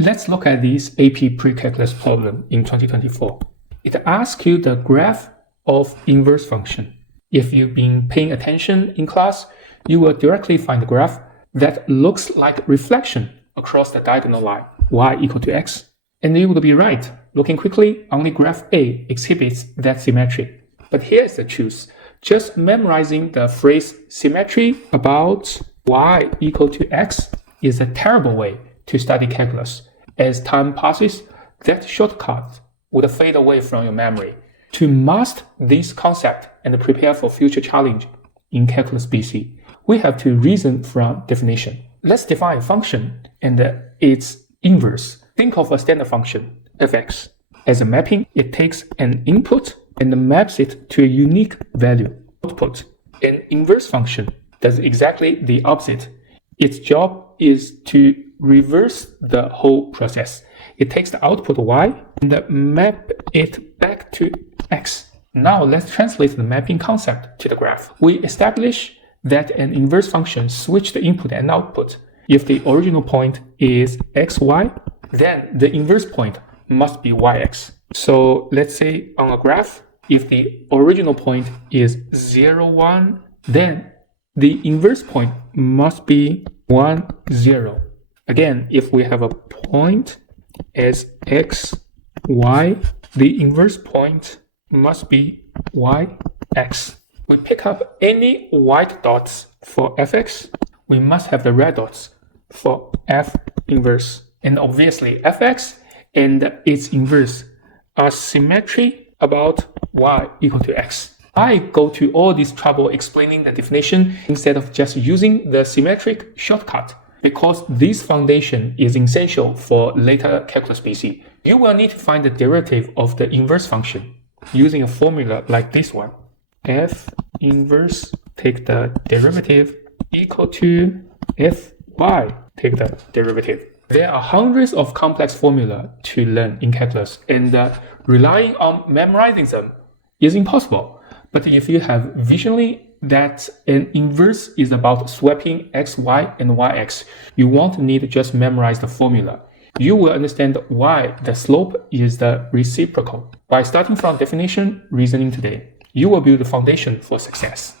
Let's look at this AP pre-calculus problem in 2024. It asks you the graph of inverse function. If you've been paying attention in class, you will directly find the graph that looks like reflection across the diagonal line, y equal to x. And you would be right. Looking quickly, only graph A exhibits that symmetry. But here's the truth. Just memorizing the phrase symmetry about y equal to x is a terrible way to study calculus. As time passes, that shortcut would fade away from your memory. To master this concept and prepare for future challenge in Calculus BC, we have to reason from definition. Let's define a function and its inverse. Think of a standard function, fx. As a mapping, it takes an input and maps it to a unique value, output. An inverse function does exactly the opposite. Its job is to reverse the whole process. It takes the output y and map it back to x. Now let's translate the mapping concept to the graph. We establish that an inverse function switches the input and output. If the original point is xy, then the inverse point must be yx. So let's say on a graph, if the original point is 0, 1, then the inverse point must be 1, 0. Again, if we have a point as x, y, the inverse point must be yx. We pick up any white dots for fx, we must have the red dots for f inverse. And obviously fx and its inverse are symmetry about y equal to x. I go to all this trouble explaining the definition instead of just using the symmetric shortcut because this foundation is essential for later Calculus BC. You will need to find the derivative of the inverse function using a formula like this one. F inverse, take the derivative, equal to Fy, take the derivative. There are hundreds of complex formulas to learn in calculus, and relying on memorizing them is impossible. But if you have visually that an inverse is about swapping xy and yx, you won't need to just memorize the formula. You will understand why the slope is the reciprocal. By starting from definition reasoning today, you will build a foundation for success.